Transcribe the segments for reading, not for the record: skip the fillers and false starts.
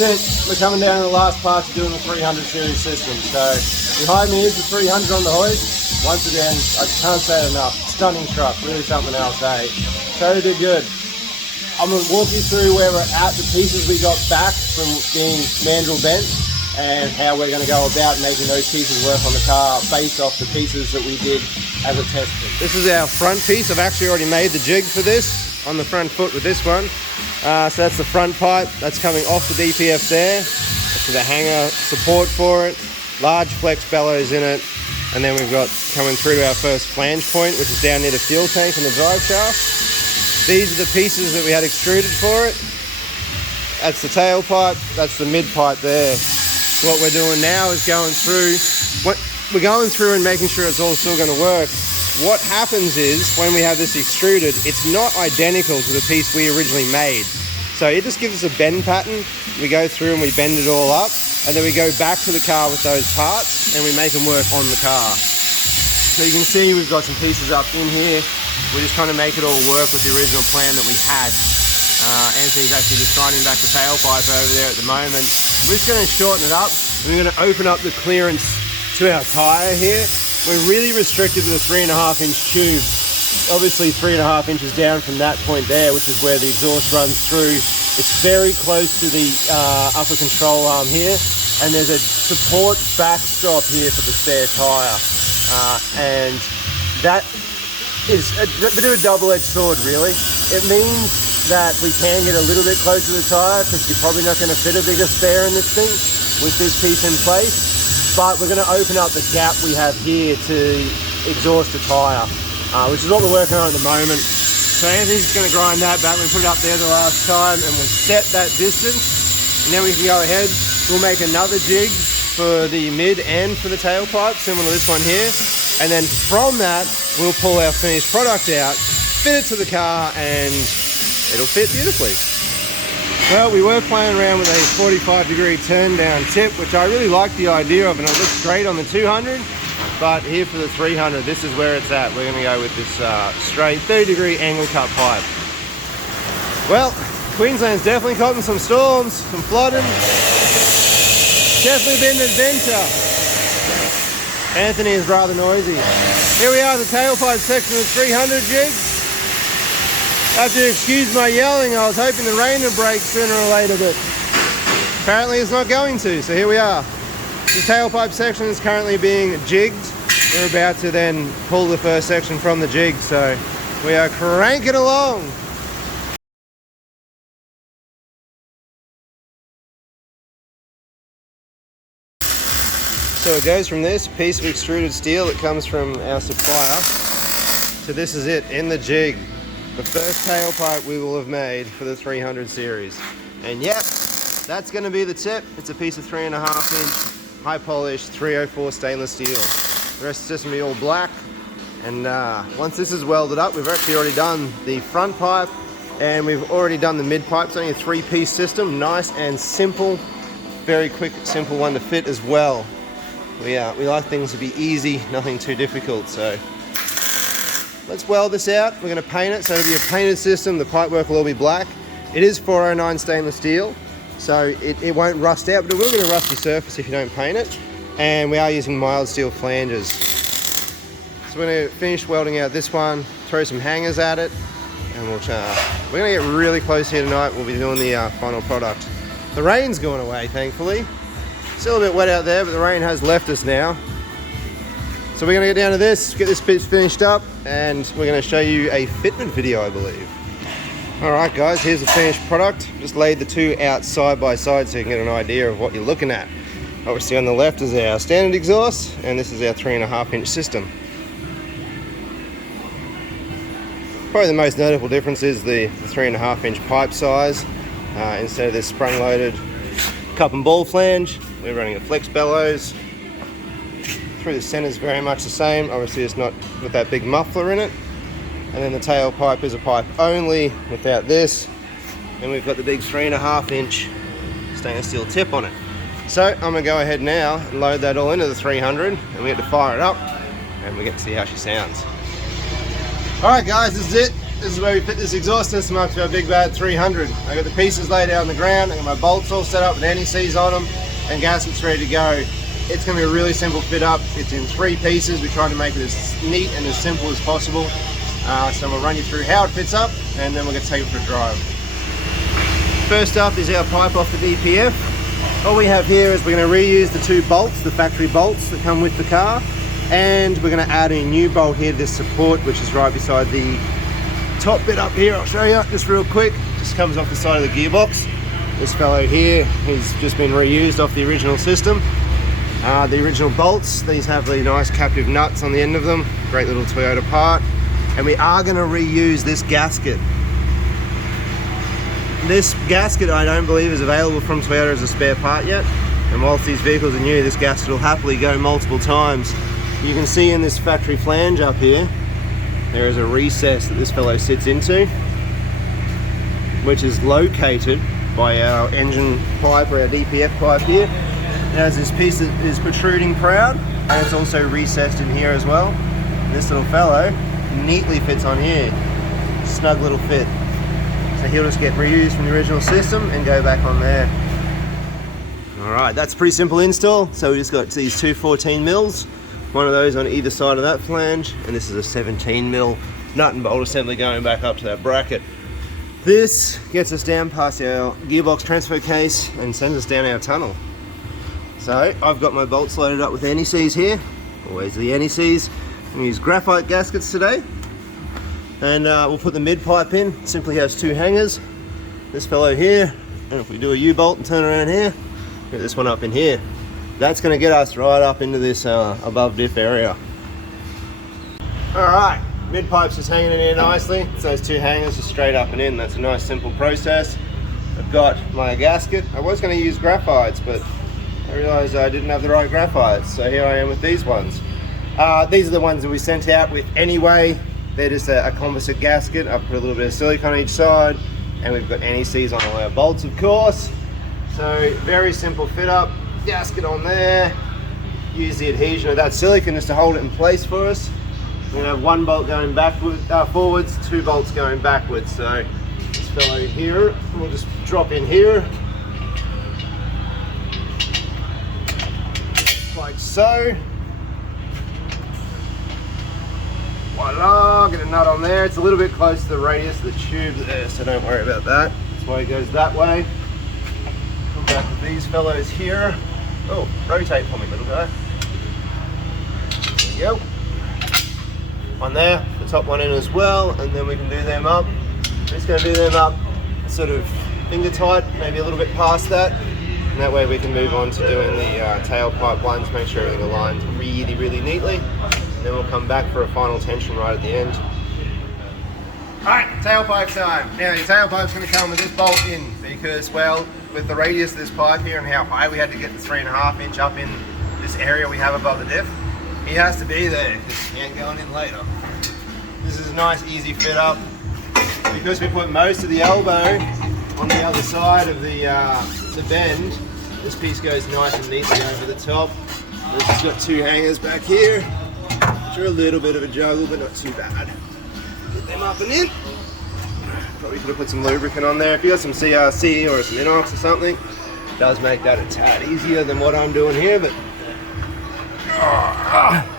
is it. We're coming down to the last part of doing the 300 series system. So behind me is the 300 on the hoist. Once again, I can't say it enough. Stunning truck, really something else, eh? So did good. I'm going to walk you through where we're at, the pieces we got back from being mandrel bent, and how we're going to go about making those pieces work on the car based off the pieces that we did as a test fit. This is our front piece. I've actually already made the jig for this on the front foot with this one. So that's the front pipe. That's coming off the DPF there. That's the hanger support for it. Large flex bellows in it. And then we've got coming through to our first flange point, which is down near the fuel tank and the drive shaft. These are the pieces that we had extruded for it. That's the tailpipe, that's the mid pipe there. What we're doing now is we're going through and making sure it's all still going to work. What happens is, when we have this extruded, it's not identical to the piece we originally made. So it just gives us a bend pattern. We go through and we bend it all up, and then we go back to the car with those parts and we make them work on the car. So you can see we've got some pieces up in here. We're just trying to make it all work with the original plan that we had. Anthony's actually just grinding back the tailpipe over there at the moment. We're just going to shorten it up, and we're going to open up the clearance to our tyre here. We're really restricted to the 3.5-inch tube. Obviously 3.5 inches down from that point there, which is where the exhaust runs through. It's very close to the upper control arm here, and there's a support backstop here for the spare tyre. And that is a bit of a double-edged sword, really. It means that we can get a little bit closer to the tyre, because you're probably not going to fit a bigger spare in this thing with this piece in place, but we're going to open up the gap we have here to exhaust the tyre, which is what we're working on at the moment. So Anthony's going to grind that back. We put it up there the last time, and we'll set that distance, and then we can go ahead. We'll make another jig for the mid and for the tailpipe, similar to this one here. And then from that, we'll pull our finished product out, fit it to the car, and it'll fit beautifully. Well, we were playing around with a 45-degree turn down tip, which I really like the idea of, and it looks great on the 200, but here for the 300, this is where it's at. We're gonna go with this straight 30-degree angle cut pipe. Well, Queensland's definitely caught in some storms, some flooding. Definitely been an adventure. Anthony is rather noisy. Here we are, the tailpipe section of the 300 jig. Have to excuse my yelling. I was hoping the rain would break sooner or later, but apparently it's not going to, so here we are. The tailpipe section is currently being jigged. We're about to then pull the first section from the jig, so we are cranking along. So it goes from this piece of extruded steel that comes from our supplier to this is it in the jig. The first tailpipe we will have made for the 300 series. And yep, that's going to be the tip. It's a piece of 3.5-inch high polished 304 stainless steel. The rest is just going to be all black. And once this is welded up, we've actually already done the front pipe and we've already done the mid pipe. It's only a 3-piece system, nice and simple. Very quick, simple one to fit as well. We like things to be easy, nothing too difficult, so let's weld this out. We're going to paint it, so it'll be a painted system. The pipework will all be black. It is 409 stainless steel, so it won't rust out, but it will get a rusty surface if you don't paint it. And we are using mild steel flanges. So we're going to finish welding out this one, throw some hangers at it, and we're going to get really close here tonight. We'll be doing the final product. The rain's gone away, thankfully. Still a bit wet out there, but the rain has left us now. So we're going to get down to this, get this bit finished up, and we're going to show you a fitment video, I believe. Alright guys, here's the finished product. Just laid the two out side by side so you can get an idea of what you're looking at. Obviously on the left is our standard exhaust, and this is our 3.5-inch system. Probably the most notable difference is the 3.5-inch pipe size. Instead of this sprung-loaded cup and ball flange, we're running a flex bellows. Through the center is very much the same, obviously it's not with that big muffler in it. And then the tailpipe is a pipe only without this. And we've got the big 3.5-inch stainless steel tip on it. So I'm going to go ahead now and load that all into the 300, and we get to fire it up and we get to see how she sounds. Alright guys, this is it. this is where we fit this exhaust system up to our big bad 300. I got the pieces laid out on the ground, I got my bolts all set up with NECs on them, and gaskets ready to go. It's going to be a really simple fit up. It's in 3 pieces. We're trying to make it as neat and as simple as possible. So I'm going to run you through how it fits up, and then we're going to take it for a drive. First up is our pipe off the DPF. All we have here is we're going to reuse the 2 bolts, the factory bolts that come with the car, and we're going to add a new bolt here to this support, which is right beside the top bit up here. I'll show you just real quick. Just comes off the side of the gearbox. This fellow here, he's just been reused off the original system. The original bolts, these have the nice captive nuts on the end of them. Great little Toyota part. And we are going to reuse this gasket. This gasket I don't believe is available from Toyota as a spare part yet. And whilst these vehicles are new, this gasket will happily go multiple times. You can see in this factory flange up here, there is a recess that this fellow sits into, which is located by our engine pipe or our DPF pipe here. It has this piece that is protruding proud, and it's also recessed in here as well. And this little fellow neatly fits on here. Snug little fit. So he'll just get reused from the original system and go back on there. Alright, that's a pretty simple install. So we just got these 2 14 mils, one of those on either side of that flange, and this is a 17 mil nut and bolt assembly going back up to that bracket. This gets us down past our gearbox transfer case and sends us down our tunnel. So I've got my bolts loaded up with NECs here, always the NECs. We use graphite gaskets today, and we'll put the mid pipe in. Simply has 2 hangers, this fellow here, and if we do a U-bolt and turn around here, get this one up in here. That's going to get us right up into this above diff area. Alright, mid pipe's just hanging in here nicely. It's those 2 hangers just straight up and in. That's a nice simple process. I've got my gasket. I was going to use graphites, but I realised I didn't have the right graphites, so here I am with these ones. These are the ones that we sent out with anyway. They're just a composite gasket. I put a little bit of silicone on each side, and we've got NECs on all our bolts, of course. So very simple fit up. Gasket on there. Use the adhesion of that silicone just to hold it in place for us. We're going to have 1 bolt going forwards, 2 bolts going backwards. So this fellow here, we'll just drop in here. Like so. Voila, get a nut on there. It's a little bit close to the radius of the tube there, so don't worry about that. That's why it goes that way. Come back with these fellows here. Oh, rotate for me, little guy. There we go. One there, the top one in as well, and then we can do them up. I'm just going to do them up sort of finger tight, maybe a little bit past that. And that way we can move on to doing the tailpipe ones, make sure everything aligns really, really neatly. And then we'll come back for a final tension right at the end. Alright, tailpipe time. Now your tailpipe's going to come with this bolt in because, well, with the radius of this pipe here and how high we had to get the 3.5 inch up in this area we have above the diff, he has to be there because he ain't going in later. This is a nice easy fit up. Because we put most of the elbow on the other side of the bend, this piece goes nice and neatly over the top. This has got 2 hangers back here, which are a little bit of a juggle, but not too bad. Get them up and in. Probably could have put some lubricant on there. If you got some CRC or some inox or something, it does make that a tad easier than what I'm doing here, but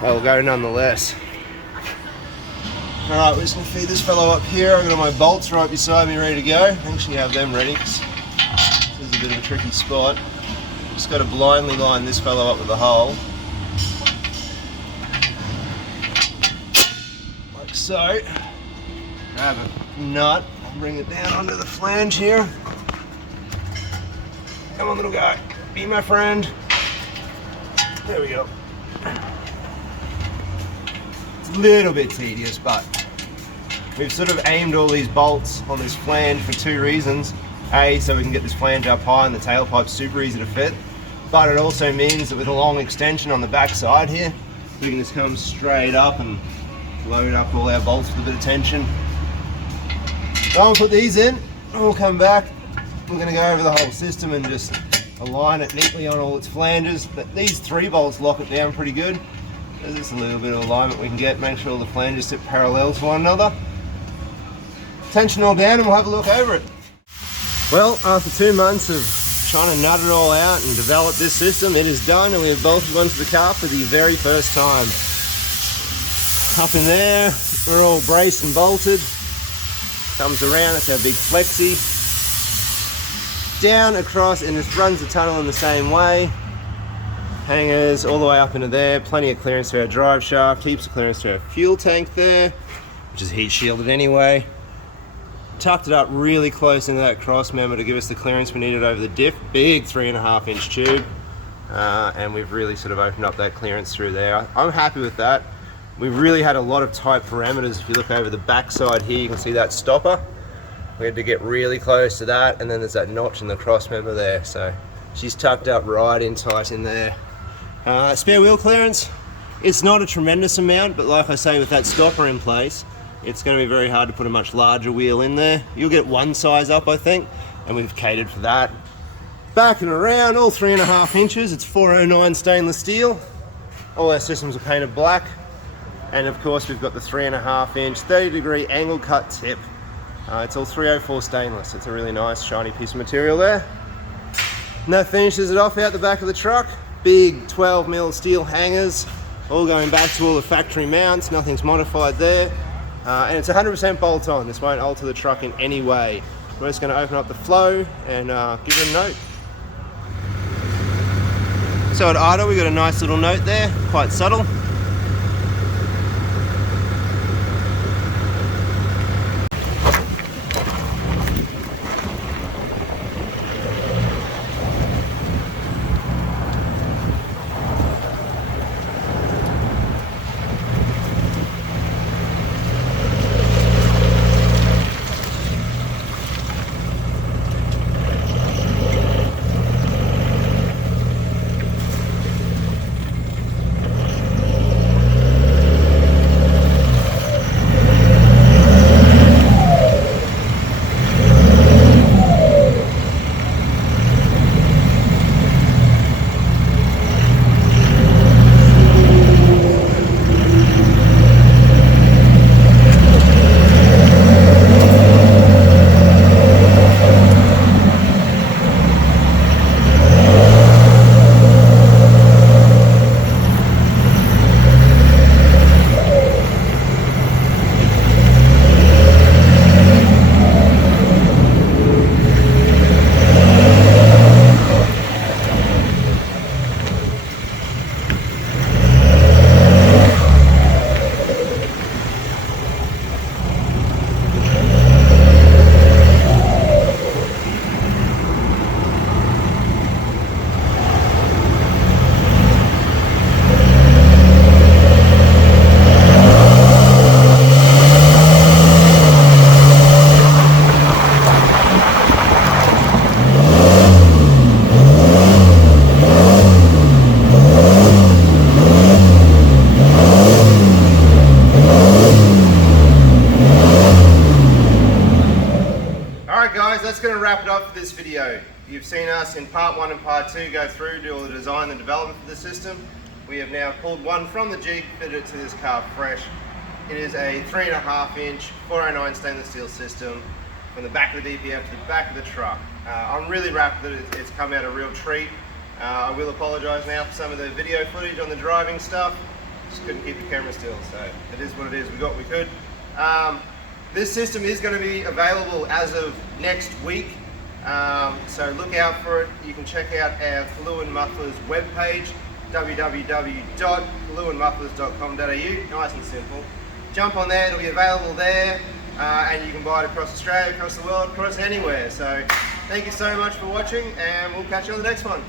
I'll go nonetheless. Alright, we're just going to feed this fellow up here. I've got my bolts right beside me ready to go. I actually have them ready because this is a bit of a tricky spot. Just got to blindly line this fellow up with a hole. Like so. Grab a nut and bring it down onto the flange here. Come on, little guy. Be my friend. There we go. It's a little bit tedious, but we've sort of aimed all these bolts on this flange for 2 reasons. A, so we can get this flange up high and the tailpipe's super easy to fit, but it also means that with a long extension on the back side here, we can just come straight up and load up all our bolts with a bit of tension. So I'll put these in, and we'll come back. We're going to go over the whole system and just align it neatly on all its flanges. But these 3 bolts lock it down pretty good. There's just a little bit of alignment we can get, make sure all the flanges sit parallel to one another. tension all down and we'll have a look over it. Well, after 2 months of trying to nut it all out and develop this system, it is done and we have bolted one to the car for the very first time. Up in there, we're all braced and bolted. Comes around, that's our big flexi. Down across and just runs the tunnel in the same way. Hangers all the way up into there, plenty of clearance to our drive shaft, heaps of clearance to our fuel tank there, which is heat shielded anyway. Tucked it up really close into that cross member to give us the clearance we needed over the diff. Big 3.5-inch tube, and we've really sort of opened up that clearance through there. I'm happy with that. We've really had a lot of tight parameters. If you look over the back side here, you can see that stopper. We had to get really close to that, and then there's that notch in the cross member there. So she's tucked up right in tight in there. Spare wheel clearance, it's not a tremendous amount, but like I say, with that stopper in place, it's going to be very hard to put a much larger wheel in there. You'll get one size up, I think, and we've catered for that. Back and around, all 3.5 inches. It's 409 stainless steel. All our systems are painted black. And of course, we've got the 3.5-inch, 30-degree angle cut tip. It's all 304 stainless. It's a really nice, shiny piece of material there. And that finishes it off out the back of the truck. Big 12mm steel hangers, all going back to all the factory mounts. Nothing's modified there. And it's 100% bolt on. This won't alter the truck in any way. We're just going to open up the flow and give it a note. So at idle, we got a nice little note there, quite subtle. That's going to wrap it up for this video. You've seen us in part 1 and part 2 go through, do all the design and development for the system. We have now pulled one from the Jeep, fitted it to this car fresh. It is a 3.5-inch 409 stainless steel system from the back of the DPF to the back of the truck. I'm really wrapped that it's come out a real treat. I will apologise now for some of the video footage on the driving stuff. Just couldn't keep the camera still, so it is what it is. We got what we could. This system is going to be available as of next week, so look out for it. You can check out our Lewin Mufflers webpage, www.lewinmufflers.com.au, nice and simple. Jump on there, it'll be available there, and you can buy it across Australia, across the world, across anywhere. So thank you so much for watching, and we'll catch you on the next one.